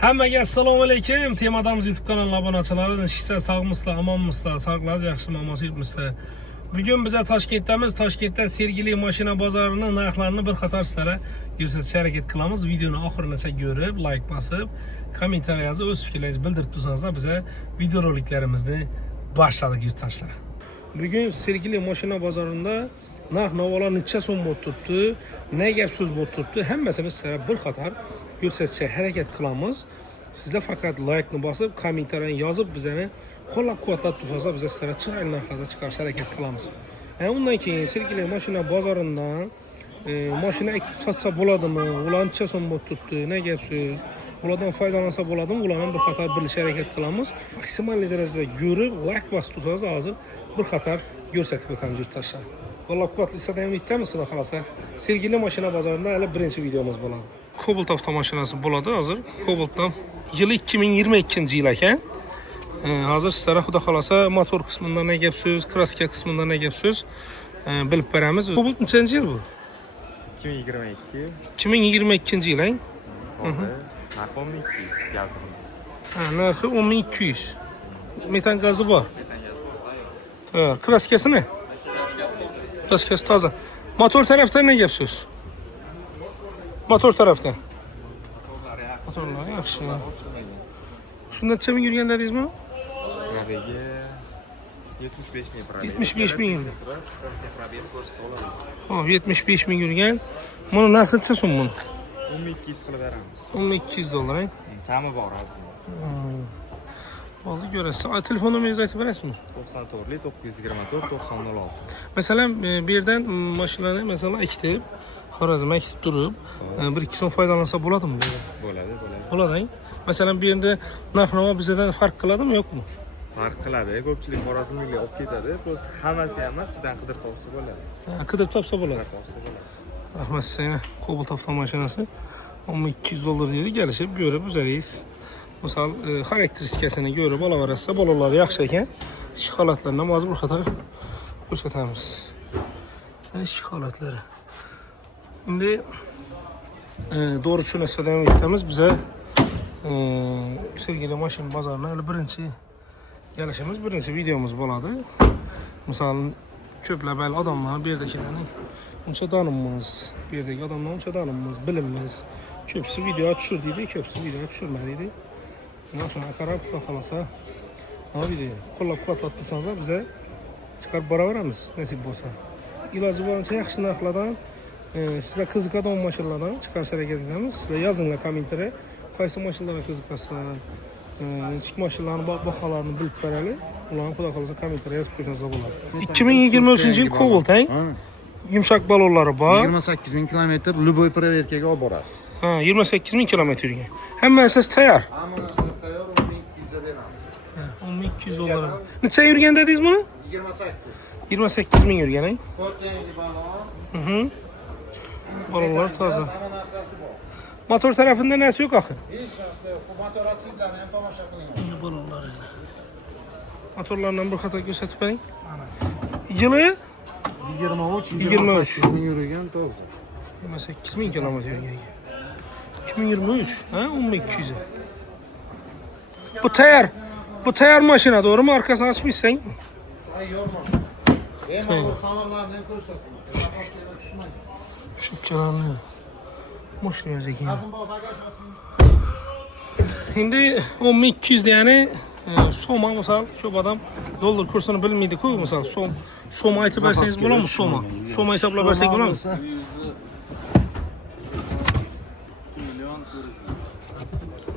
Hammaga assalomu alaykum. Temadamiz YouTube kanalına abone olsangiz, ishsiz, sog'misizlar, omonmisizlar, sog'ligingiz yaxshimi, omon yuribmisizlar. Bugun biz Toshkentdamiz. Toshkentda Sergeli mashina bozorini narxlarini bir qator sizlarga ko'rsatishga harakat qilamiz. Videoni oxirigacha ko'rib, like bosib, kommentariy yozib, o'z fikrlaringizni bildirib tursangiz, biza videoroliklarimizni boshladik yurtdoshlar. Bugun Sergeli mashina bozorida narx-navolar necha so'm bo'lib turibdi, ne gap so'z bo'lib turibdi, hammasini sizlarga bir qator ko'rsatishga harakat qilamiz. Sizlar faqat like ni bosib, kommentariy yozib, bizani qo'llab-quvvatlab tursangiz, biz sizlarga chiroyli narxlarda chiqarishga harakat qilamiz. Undan keyin Sergeli mashina bozoridan mashina ekib sotsa bo'ladimi? Ular necha so'm bo'lib turibdi, ne gap so'z? Ulardan foydalansa bo'ladimi? Ularni bir qator bilishga harakat qilamiz. Maksimal darajada ko'rib, like bosib tursangiz, hozir bir qator ko'rsatib o'tamiz yurtdoshlar. Qo'llab-quvvatlasak ham yetamiz, xudo xolasa. Sergeli mashina bozorida hali birinchi videomiz bo'ladi. Cobalt avtomashinasi bo'ladi hozir. Cobaltdan yili 2022-yil ekan. Hozir sizlarga xudo xolasa motor qismidan ne gap so'z, kraska qismidan ne gap so'z bilib beramiz. Cobalt nechanchi yil bu? 2022. 2022-yil, Hozir narxi 1200 gazimiz. Narxi 10200. Metan gazi bor. Kraskasi ne? Kraskasi toza. Motor tarafdan ne gap so'z? Motor tarafdan. Motorlar yaxshi. Shunda necha ming yurgan dedingizmi? Naviga 75 ming probel. 75 ming. Probel ko'rsatib oladi. Hop, 75 ming yurgan. Buni narxi necha so'm buni? 1200 qilib beramiz. $1200, Ta'mi bor hozir. Oldi ko'rasiz. Telefon nomeringizni aytib berasizmi? 94 924 9006. Masalan, bu yerdan mashinani masalan ekitib, Xorazmga ekitib turib, 1-2 so'm foydalansa bo'ladimi? Bo'ladi. Bo'ladi. Masalan, bu yerda narx-navo bizdan farq qiladimi, yo'qmi? Farq qiladi. Ko'pchilik Xorazmga olib ketadi. Prosta hammasi ham emas, sizdan qidirib topsa bo'ladi. Qidirib topsa bo'ladi. Rahmat sizga. Cobalt avtomashinasi $1200 deydi, kelishib ko'rib o'zingiz. Misal xarakteristikasini ko'rib olaverasiz, bolalar yaxshi ekan. Ish holatlarini hozir bir qator ko'rsatamiz. Ish holatlari. Endi doğru tushunsa davom etamiz. Biza Sergeli mashina bozorida hali birinchi kelishimiz, birinchi videomiz bo'ladi. Misal ko'plab odamlar bu yerdagilarning uncha donimiz, bu yerdagi odamlar uncha donimiz, bilimimiz. Ko'psi video tushirdi, ko'psi video tushirmadi. Mana shuna qarab qolsa, mana video qo'llab-quvvatlab tursangiz, biza chiqarib boraveramiz, nasib bo'lsa. Iloji boricha yaxshi narxlardan, sizlar qiziqadigan mashinalardan chiqarish harakat etamiz. Sizlar yozinglar kommentariy, qaysi mashinalarga qiziqasiz, ichki mashinalarning baholarini bilib beraylik. Ularni xudo xolasa kommentariy yozib qo'ysangiz bo'ladi. 2023-yil Cobalt, yumshoq balonlari bor. 28 ming kilometr любой проверкаga olib borasiz. 28 ming kilometr yurgan. Hammasi tayyor. Hammasi tayyor, 1200 beramiz. $1200. Necha yurgan dedingiz buni? 28. 28 ming yurgan, Ko'p yangi balon. Balonlar toza. Hamma narsasi bor. Motor tarafında narsa yo'q axir. Hech narsa yo'q. Bu motor atsidlarni ham tomosha qiling. Balonlar. Motorlardan bir qator ko'rsatib bering. Yili 23 ming yurgan to'g'ri. 28 ming kilometr yurgan. 2023, 10200. Bu tayyor mashina, to'g'rimi? Arkasini ochmaysan. Ay yorma. Bu salonlarni ham ko'rsating. Shunchalarni moshlayaz ekan. Azim bor bagaj oching. Endi 10200 degani so'm, misol ko'p odam dollar kursini bilmaydi-ku, misol so'm aytib bersangiz bo'ladimi? So'm hisoblab bersak bo'ladimi?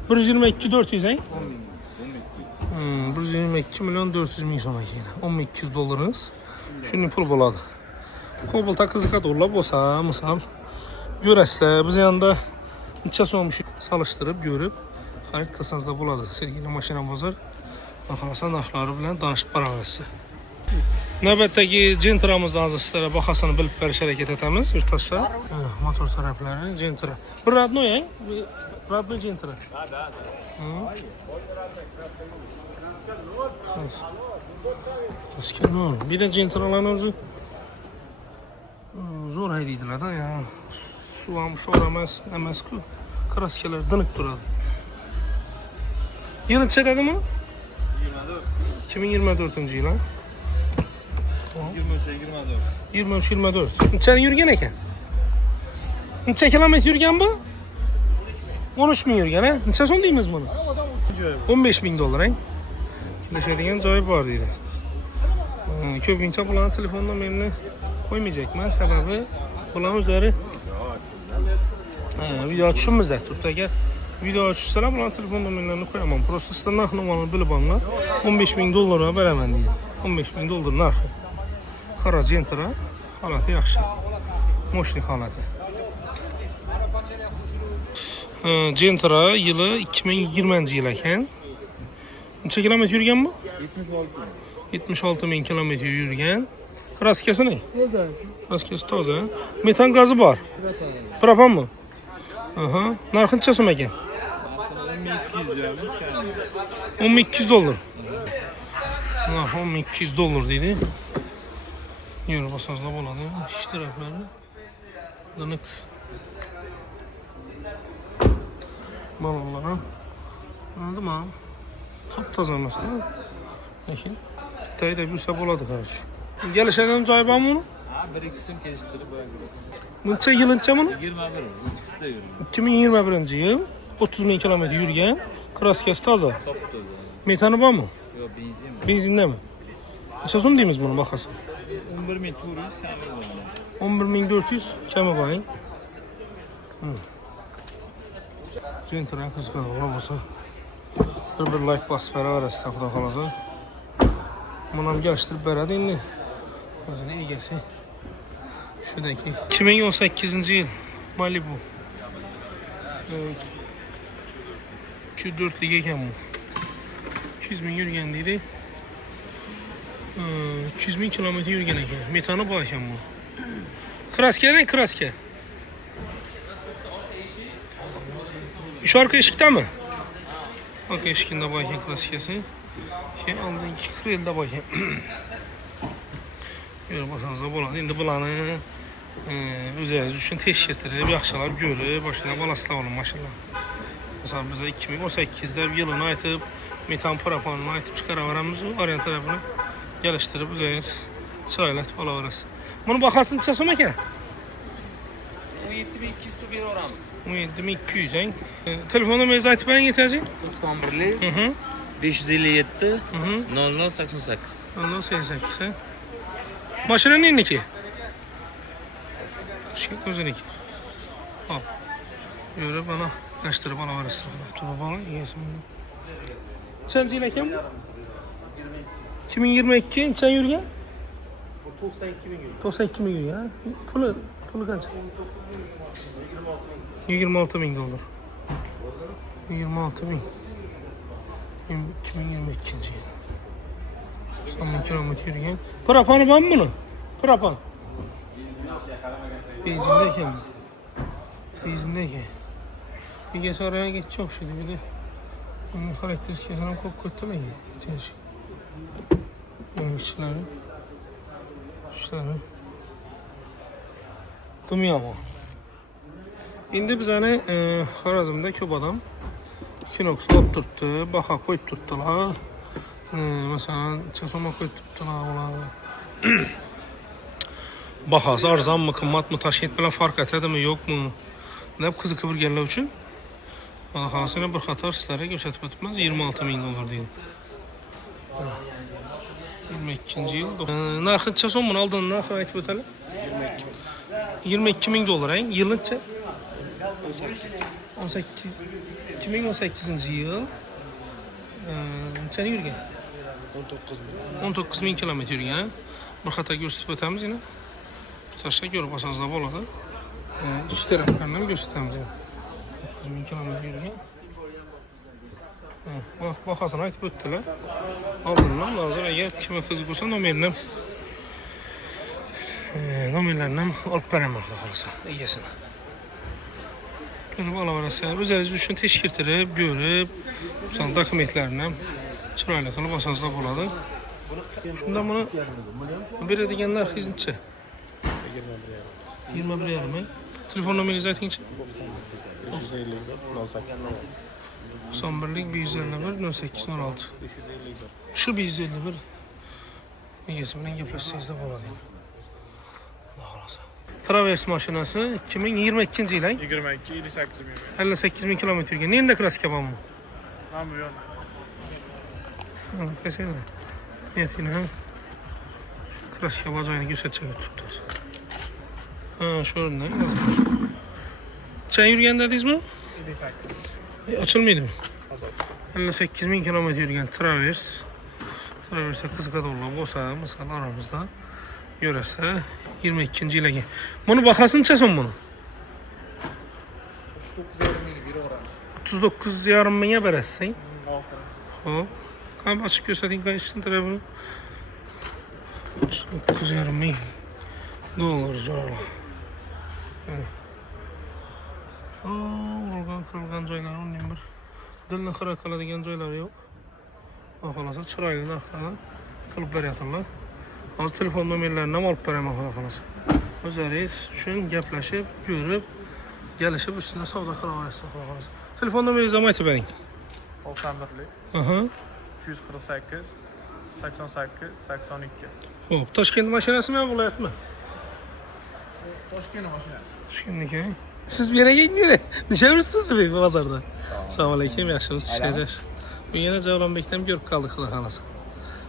122 400 122 milyon 400 ming so'm ekan. $10200. Shuning pul bo'ladi. Cobalt'a qiziqadilar bo'lsa, misol ko'rasizlar, biz yanda necha so'm solishtirib ko'rib xarid qilsangiz bo'ladi. Sergeli mashina bozor xohlasa narxlari bilan tanishib boraverasiz. Navbatdagi Gentra'mizni hozir sizlarga bahosini bilib berish harakat etamiz, yurtdoshlar. Motor taraflari Gentra. Bir radnoy, radnoy Gentra. Da. Askerlar, bir de Gentra'larni o'zi zo'r haydaydilar-da, ya. 'Suv ham sho'r emas, emas-ku. Kraskalar diniq turadi. Yıl neçə dedim o? 2024 yıl ha. 23-24. Neçə yürgen eken? Neçə kilometre yürgen bu? 13 bin yürgen ha? Neçə son deyimiz bunu? 15 bin dolar ha? Kileşediğin cayı var deyir. Köpünçə bulanın telefon numarini koymayacak mı? Sebebi bulanın üzeri video açışımızda tuttu. Eğer video açışsalar bulanın telefon numarlarını koyamam. Prosesde narx numaranı bilip anlar. 15 bin dolara veremem deyir. 15 bin dolar narxı. Kara Gentra halatı yaxşı. Moşnik halatı. Gentra yılı 2020 yıl eken. Neçə kilometre yürgen bu? 76 bin kilometre yürgen. Kraskesi ne? Kraskesi taze. Metan gazı var. Propan mı? Aha. Narxın neçəsi eken? 1200 dolar. Narx 1200 dolar dedi. Yürü basazla boladı. İş tarafları. Dönük. Balalara. Anladın mı? Taptaze mesela. Lakin Xitayda bir boladı kardeş. Gelişenden cayban bunu? Bir ikisini kestirip böyle. Bunca yıl neçə bunu? 21. İkisi de yürüyor. 2021 yıl 30 bin kilometre yürüyen. Kraskesi taze. Top da. Metanı var mı? Yok benzin mi? Benzinde mi? Neçə son deyimiz bunu bakasın? 11.000 turist kamera var. 11.400 kemi bayın. Gentra'ya kızgın olmasa bir like basıp beraber estağfurullah kalacak. Bundan geliştirip beraber indi. Özünün ilgisi. Şuradaki 2018 yıl Malibu. 204 lige eken bu. 200 bin yürgen deyiri. 200 bin kilometre yürgen eken. Metanı bu eken bu. Kraske ne? Kraske. Şu arka ışıkta mı? Arka ışıkında bu eken kraskesi. Aldı iki krelde bu eken. Görüp basanıza boladı. İndi bulanı üzeriniz üçün teşkiltirib, yaxşılab görüb, başına balasla olun maşallah. Mesela bize 2018'de yılını aytıp, metan propanını aytıp çıkaravaramız, orient tarafını geliştirip üzeriniz çıraylat balavarası. Bunu bakarsın neçəsi mı ki? 17.200 tu bir oramız. 17.200 hein? Telefon numarayı aytıp ben getireceğim. 91'li 557 0088. Ondan 88 he. Maşının neyini ki? Gözünü ki. Al. Böyle bana kaçtırıp alavarız. Tuba bana iyisin bunu. Çenci ile kim? 2022 sen yürüyen? 92 bin yürüyen. Pulu kaç? 26 bin dolar. 26 bin. 2022 yıl. 90 kilometre yürüyen. Prapanı var mı bunun? Prapan. Benzindeyken mi? Benzindeyken. Bir kez oraya geç çok şimdi bir de. Onun karakteristikasına kop kötüler ya. İhtiyacı. Onun içleri. Dumuyor mu? İndi biz hani Xorazmda köp adam Kinox oturttu, baka koyup tuttular. Mesela çesoma koyup tuttular onlar. Bahası arzan mı, kımmat mı, taşıyet bilen fark etedi mi, yok mu? Ne bu kızı kıvır geldiği için? Bahasına bir xatar sizlere gösterip etmez. 26 bin dolar değil. 22. yıl. Narxı çeson bunu aldığın narxı ayıp ötelim. 22 bin dolar. Yılın çe? 2018 yıl. Neçəni yürgen? 19 bin kilometre yürgen. Bir xatar gösterip ötemiz yine. Taşla görüp basanızda boladı. İki taraflarından gösterimiz yine. 9 bin kilometre yürgen. Bakasına ayıp öttüler. Aldığından lazım. Eğer kime kızık olsa nomerlerinden alıp veremekte kalırsa. İyisine. Görüp alavarası. Üzeriniz üçün teşkiltirib, görüp, dokumentlerinden çırayla kalıp basanızda boladı. Şundan bunu bir edigenler hizmetçi. 21 yarım. Telefon numarayı zaten için. 91'lik 151 08 16. 551. Şu 151. Egesi bilen gepleşseniz de болады. Allah olasa. Travers maşinası 2022 yıl. 22, 58 bin. 58 bin kilometre yürgen. Neyinde klasik yapan mı? Ben bu yana. Kesin. Evet yine ha. Klasik yapacağını göstereceğim tuttu. Ha şurada. Sen yürgen dediniz mi? 58. Açılmıydı mı? Azal. 58 bin kilometre yürgen Travers. Travers'e kızga dolu olsa mesela aramızda görürse 22. yıla gel. Bunu bakasın çesin bunu. 39 yarım bine beresin. Hop. Kam açık göstereyim kaçsın tarafını. 39 yarım bin. Ne olur zorla. Evet. Vurgan kırılgan joylar onun bir. Dilini kırak kaladigan joylar yok. Oxalasa çıraylı narxlardan qılıb beriyatırlar. Az telefon nömerlərindən alıp berəm oxalasa. Özəriz üçün gəpləşib, görüb, gəlişib üstündə savda qılavarırsın oxalasa. Telefon nömerinizi aytıb bərin. 91'lik, Aha. 248, 88, 82. Xo'p, Toshkent mashinasimi, viloyatmi? Toshkent maşina. Toshkentniki. Siz bir yere gelin. Nişanlısınız mı pazarda? Sağ olun. Yaxşımız işləyəcək. Bu yine Cavranbek'ten görüp kaldık xalası.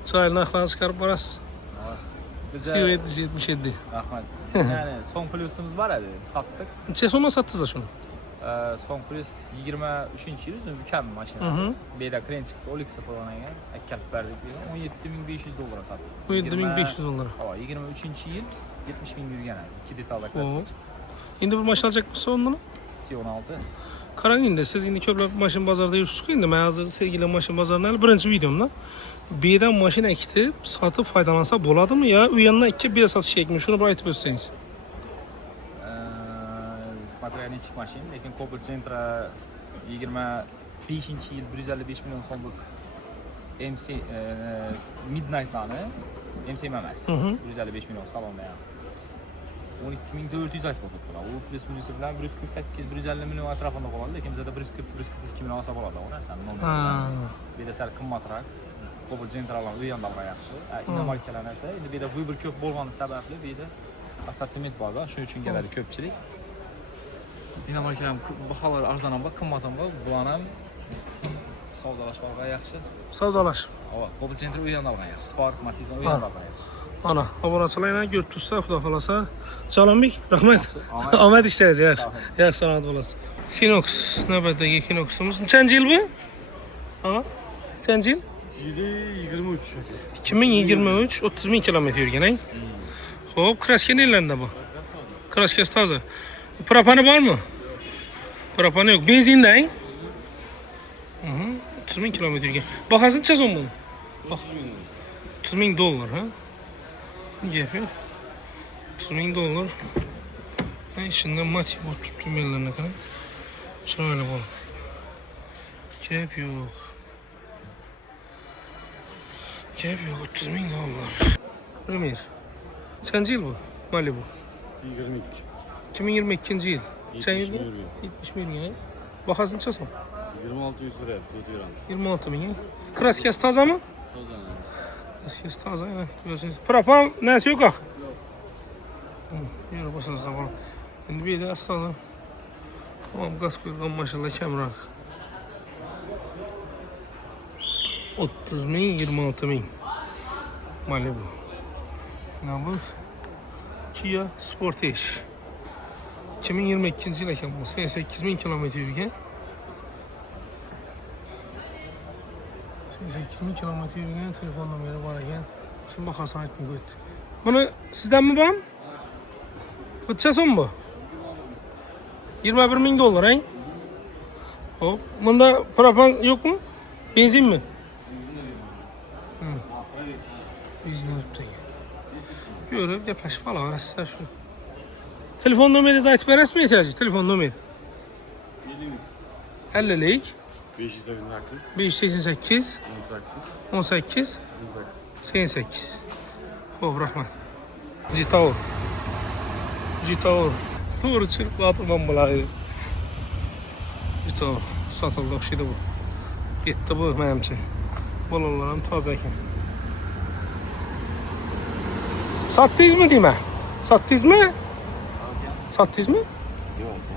Çıraylı narxlarını çıkarıp barasız. Bize 77. rahmet. Yani son plusumuz var hadi sattık. Neçə sona sattınız da şunu? Son plus 23. yıl üzüm mükemmel Hı makine. hı. Beyda kren çıktı. Olix satılan yani. Ekkelp verdik. 17.500 dolara sattık. 17.500 dolara. Hava 23. yıl 70.000 yürüyen abi. 2 detaylı klası Oo. çıktı. İndi bir maşın alacak mısın ondan? C16. Karan indi. Siz indi köple maşın bazarda yürüsük indi. Ben hazır sevgili maşın bazarında birinci videomda. Birden maşın ekitip satıp faydalansa boladı mı ya? Uyanına iki bir satış ekmiş. Şunu bir ayıtıp ötseniz. Смотря не çık maşin. Lekin Cobalt Centra 25. yıl 155 milyon sonluk MC Midnight'larını MC memez. Hı hı. 155 milyon salonda ya. 12.400 aytib otibdilar. U plus minusi bilan 148-150 milyon atrofida qoladi, lekin bizda 140-142 milyon olsa bo'ladi, o narsani. Ha. Bir de sal qimmatroq. Cobalt Centra'lar u yonda yaxshi. Inomarkalar narsa. Endi bu yerda vыбор ko'p bo'lgani sababli bu yerda assortiment bor-da, shuning uchun keladi ko'pchilik. Inomarkalar ham baholari arzon ham bor, qimmat ham bor. Bular ham savdolashmoqqa yaxshi. Savdalaş. Hava Cobalt Centra u yonda yaxshi. Spark, Matiz u yonda yaxshi. Ana, oborachilarga görüp tutsa, xudo xolasa. Jalonbek, rahmat. Ahmet. Ahmet işleriz, yaxshi. Yaxshi salomat bo'lasiz. Kinox, navbatdagi Kinox'umuz. Nechanchi yil bu? Ana, nechanchi yil? 23. 2023, 30 bin kilometre yürgen, he? Hop, kraska nelerinde bu? Kraskası taze. Propanı var mı? Propanı yok. Benzinde, he? 30 bin kilometre yürgen. Bakasın çazon bunu. Bak. 30 bin dolar, ha? Ne yapıyor? 30 bin dolar. Ha, içinde mati bu tuttuğum ellerine kadar. Şöyle bu. Cep yok. Cep yok, 30 bin dolar. Ömer. Kaçıncı yıl bu? Malibu. 22. 2022 yıl. Sen 70 yıl? milyon. 70 milyon, ya. Bakasın çasın. 26 lira tutuyorum. 26 bin, ya. Kraskası taze mı? Kraskası taze, ya. Görüyorsunuz. Propan nesi yok, ah? Yürü başınıza bana. Şimdi bir de aslında. Tamam, gaz koyulgan maşallah kemrak. 30 bin, 26 bin. Malibu. Ne bu? Kia Sportage. 2022 yıl ekan bu. 88 bin kilometre yürüyen. 88 bin kilometre yürüyen telefon numara var ekan. Şimdi bakarsan aytmay ko'ydi. Bunu sizden mi var? Bıçason bu. 21 bin dolar, he? Hop. Bunda propan yok mu? Benzin mi? Benzin alıp da görüp depreşip alaverasizlar şu. Telefon numarayınızı aytib berasizmi ehtiyacı? Telefon numara. 50'lik 588, 588 18, 18 18. 88. Hop, rahmat. Jitour. Jitour. To'g'ri chiqib atman bularni. Jitour. Sotuldi o'xshaydi bu. Yetti bu mənimçə. Balalarım taze ekan. Sattınız mı deyim? Sattınız mı? Sattınız mı? Yok.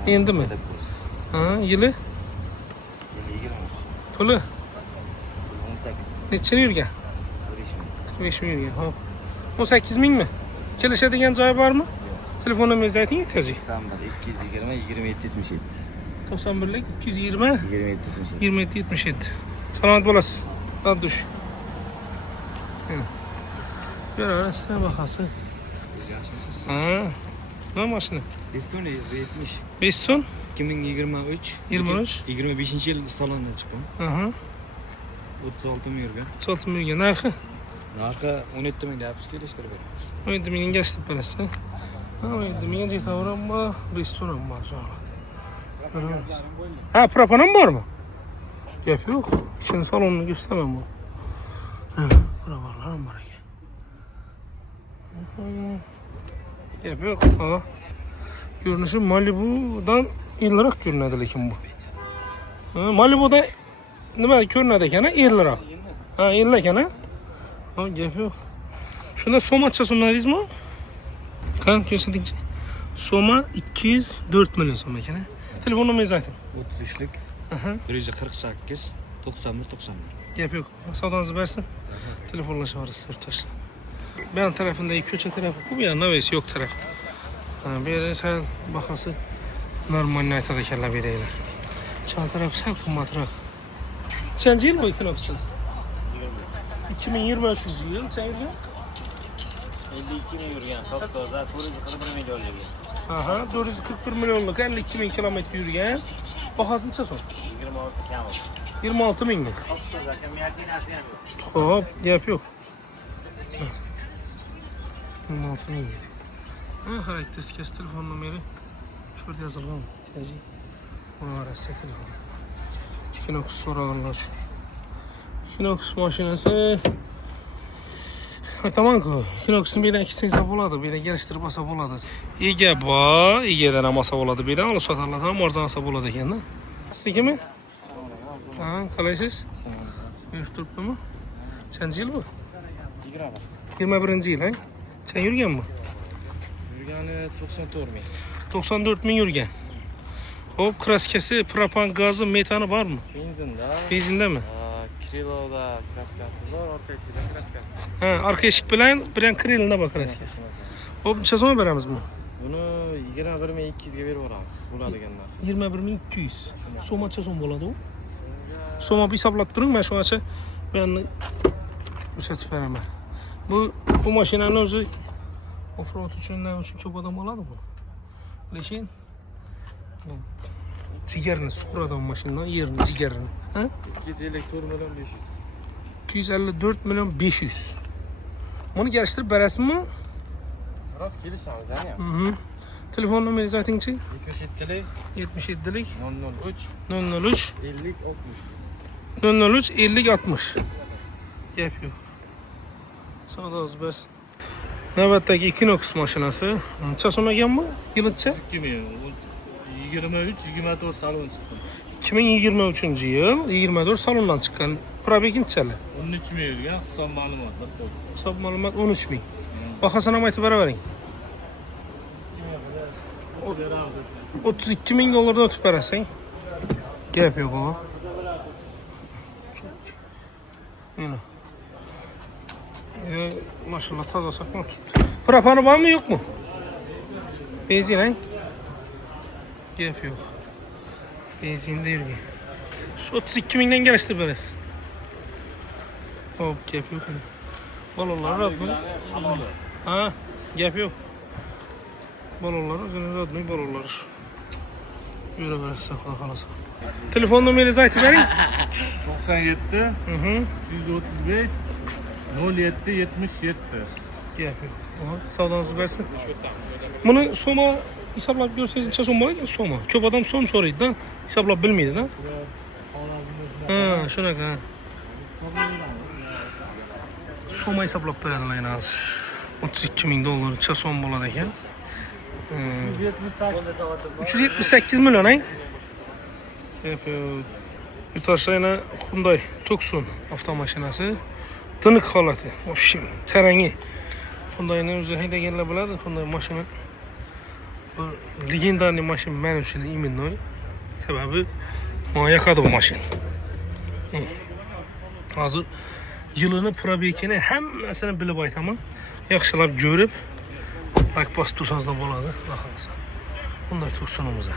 Endi mi? Ha, yılı? Pulu? 18. Neçə yürgen? 5 bin yürgen. Hop. 18 bin mi? Kelişediğin cayı var mı? Telefon numarası aytın yetkazı. Sen bak 220 27 77. 91'lik 220 27 77. 27 77. Salamat olasın. Hadi düş. Bir ara size bakasın. Ha. Ne maşını? Estoniya 70. 5 ton? 2023. 23. 25. yıl salondan çıkan. Aha. 36 mı yürgen? 36 milyon. Narxı? Arka 17 min yapış gelişleri vermiş. 17 milyon geçti parası. Ha, 17 milyon ciddi avram var. Restoran var sonra. Görüyoruz. Ha, propanan var mı? Yap yok. İçini salonunu göstermem bu. Evet, propalarım var. Yap yok. Ha. Görünüşü Malibu'dan irirak görünüyor lekin bu. Ha, Malibu'da ne kadar görünüyor ekene irirak. Ha, irirak ekene. Ha, yap yok. Şunda Soma çasımladınız mı? Kan kesinlikle. Soma 204 milyon Soma ekene. Telefon numarayı zaten. 33'lük. Aha. 148 91 91. Yap yok. Savdanızı versin. Telefonlaşa varız sırtaşla. Ben tarafındaki köçe tarafı bu bir yana veysi yok taraf. Ha, bir yere sen bakası normal naytadakilerle bireyler. Çal taraf sen kumatrak. Sen yıl mı itinopsun? 2023 yıl. Sen yıl yok? 52 mi yürüyen? Toptoza turizm 41 milyon yürüyen. Aha, 441 milyonluk 52 bin kilometre yürüyen. Bakasın çason. 26 kam oldu. 26 binlik. Toptoza kemiyeti nasıl yani? Hop, yap yok. 26 bin. Ha, karaktersiz kes telefon numara. Şurada yazılgan. İhtiyacı. Ona arası telefon. Kinox sorarlar şu. Kinox maşinesi. Tamam ki. Kinox'un bir de 280 boladı. Bir de geliştirip asa boladı. İge ba. İge'den amasa boladı. Bir de alıp satarlar. Tam arzan asa boladı kendine. Siz kimi? Ha, kalaysız? 3 turplu mu? Sen yıl bu? 21. yıl ha? Sen yürgen mi? Yürgeni 94 min. 94 bin yürgen. Hop, kraskesi, propan, gazı, metanı var mı? Benzinde. Benzinde mi? Krilo'da kraskası var, orta eşikte kraskası. Ha, arka eşik bilen kriline bak kraskesi. Hop, çazma veremiz mi? Bunu 21.200'ge verip oramiz. Buladiganda. 21.200. Soma çazma boladı o. Soma bir hesaplap durun, ben şu an ben üstetip veremem. Bu maşinenin özü offroad için ne için çok adam aladı bu. Lekin ciğerini sukur adam maşından yerini ciğerini. Ha? 254 milyon 500. 254 milyon 500. Bunu geliştirip verəsin mi? Biraz gelişemiz yani. Hı. Telefon numarası zaten için 77'lik 77'lik 003 003 50 60. 003 50 60. Gap yok. Sağ da az bəs. Növbətdəki Equinox maşinası. Çasoma gen mi? Yılıtça? 23-24 salon çıktı. 2023 yıl 24 salondan çıkan. Probegin çəli. 13 mi yürüyen? Son malumatlar koydum. Hesab malumat 13 bin. Baxasan ama etibarə verin. 32 bin dolardan ötüb verəsən. Gap yok o. Yine. Maşallah taze sakma tuttu. Propanı var mı yok mu? Benzin he? Gap yok. Benzin değil mi? Şu 32 binden gelişti böyle. Hop gap yok. Balonlar rahat mı? Ha, gap yok. Balonlar üzerine rahat mı? Balonlar. Yürü böyle sakla kalasa. Telefon numarayı zaten verin. 97 Hı. 135 07 77. Gap yok. Sağdanızı versin. Bunu Soma hesaplap görseniz çason var ya Soma. Çok adam son soruydu da hesaplap bilmiydi da. Ha, şuna ha. Soma hesaplap verdiler en az. 32 bin dolar çason boladı eken. 378 milyon ay. Yapıyor. Yurttaşlar yana Hyundai Tucson avtomashinasi. Tiniq holati. Вообще tarangi. Hyundai'ni o'zi haydaganlar biladi. Hyundai mashina bir legendarniy mashina men uchun именно. Sababi menga yoqadi bu mashina. Hozir yılını probekini hammasini bilib aytaman. Yaxshilab ko'rib, like bosib tursangiz bo'ladi. Rahmat. Bunday Tucson'imiz.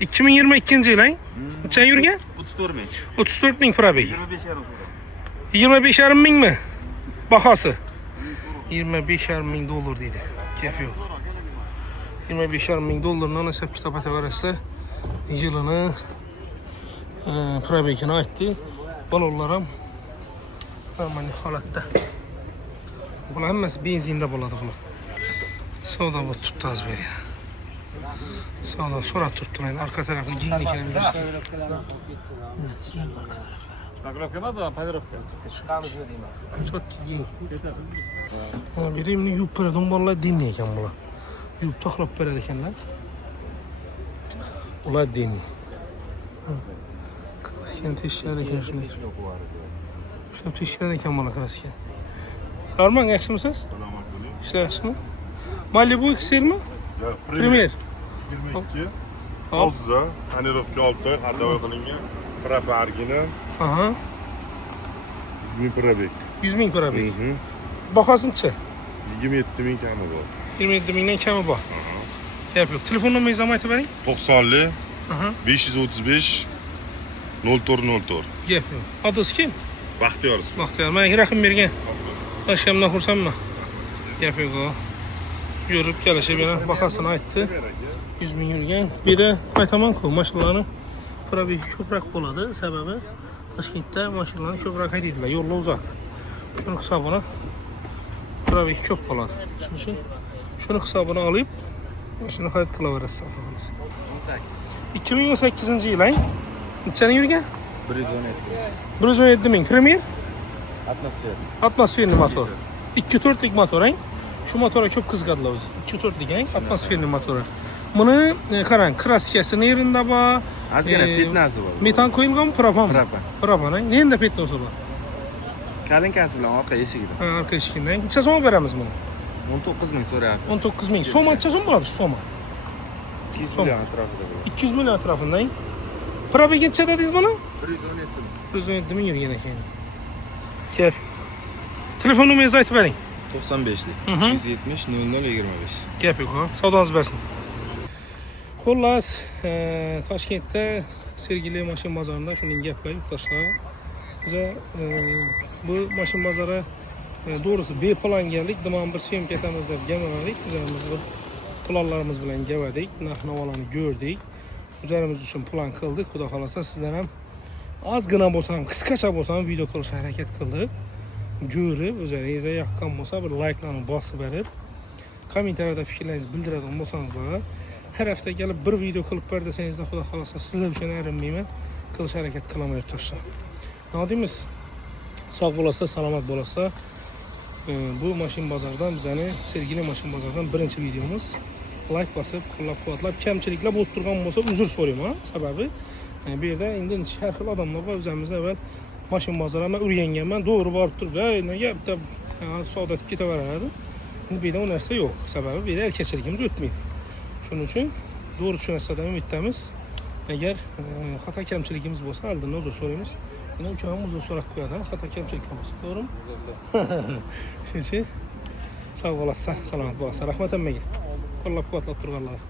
2022 yil, necha yurgan? 34 ming. 34 ming probek. 25,5 25,5 mingmi? Bahosi. 25,5 ming dollar deydi. Gap yo'q. 25,5 ming dollardan hesab kitob ataversa, yilini probekini aytdi. Balonlar ham normal holatda. Bular hammasi benzinda bo'ladi bular. Savdo bu tutaz beri. Savdo so'rab turibdilar. Arka tarafni keng ekanini ko'rsatadi. Shpagirovka emas, podirovka. Çok keng. Berimni yuvib beradigan bolalar dinli ekan bular. Yuvib taxlab beradi ekanlar. Ular dinli. Klasken teshlar ekan shunday. Shunday teshlar ekan bular klasken. Sarman, yaxshimisiz? İşte yaxshimi? Malibu XL mi? Premier. 22 Olza, tonirovka 6, hadava qilingan, propargina, Aha. 100 ming probek. 100 ming probek. Bahosinchi? 27 ming kami bor. 27 mingdan kami bor. Gap yo'q. Telefon nomeringizni ham aytib bering. 90li Aha. 535 0404. Gap yo'q. Adres kim? Baxtiyor ismi. Baxtiyor. Menga raqam bergan. Boshqamdan xursandman. Gap yo'q. Yurib kelishib yana bahosini aytdi. 100 ming yurgan. Bir de aytaman-ku, mashinalarni probegi ko'proq bo'ladi. Sababi Toshkentda mashinalarni ko'proq haydaydilar. Yo'llar uzoq. Shuni hisobini probegi ko'p bo'ladi. Shuning uchun shuni hisobini olib mashina xarid qilaverasiz, xohlasangiz. 2018-yil, nechani yurgan? 117 ming. Premier? Atmosferli motor. 2.4lik motor, Shu motorga ko'p qiziqadilar o'zi. 2.4lik, atmosferli motor. Buni qarang, kraskasi yerinde bor. Ozgina petnasi bor. Metan qo'yilganmi, propan? Propan. Nenda petnasi bor? Kalinkasi bilan orqa eshigida. Ha, orqa eshigidan. Necha so'm beramiz buni? 19 ming so'rayapmiz. 19 ming. So'm necha so'm bo'ladi shu so'm? 200 million atrofida bo'ladi. 200 million atrofida. Probegi necha dedingiz buni? 117 ming. 117 ming yurgan ekan. Kep. Telefon nomeringizni aytib bering. 95lik 270 0025. Gap yo'q, savdongiz bersin. Xullas, Toshkentda Sergeli mashina bozorida shuning gaplari yurtdoshlar. Biza bu mashina bozori doğrusu beplan geldik. Dimon bir syomka etamiz deb gamardik. O'zimiz bir planlarimiz bilan gavadik, narx-navolarni ko'rdik. O'zimiz uchun plan qildik. Xudo xolasa sizlar ham ozgina bo'lsa ham, qisqacha bo'lsa ham video qilishga harakat qildik. Ko'rib, o'zingizga yoqqan bo'lsa bir like'larni bosib berib, kommentariyada fikrlaringizni bildiradigan bo'lsangizlar, her hafta gelip bir video qilib ber desangizlar, xudo xolasa sizlar uchun erinmayman, qilish harakat qilaman yurtdoshlar. Nima deymiz? Sog' bo'lsa, salomat bo'lsa, bu mashina bozoridan bizani Sergeli mashina bozoridan birinchi videomuz. Like bosib, qo'llab-quvvatlab, kamchiliklar bo'lib turgan bo'lsa uzr so'rayman. Sababi bu yerda endi har xil odamlar bor. O'zimiz avval mashina bozoriga o'rganganman, to'g'ri borib turib, nima gap deb savdo ketaveradi. Endi bu yerda u narsa yo'q. Sababi bu yerda erkakchiligimiz o'tmaydi. Shuning uchun to'g'ri tushunasizdan umidamiz. Agar xato kamchiligimiz bo'lsa, oldin uzr so'raymiz. Yana ukam uzr so'rab qo'yadi, xato kamchilik bo'lsa, to'g'rimi? Shuning uchun sog' bo'lasiz, salomat bo'lasiz. Rahmat hammaga. Qo'llab-quvvatlab turganlar.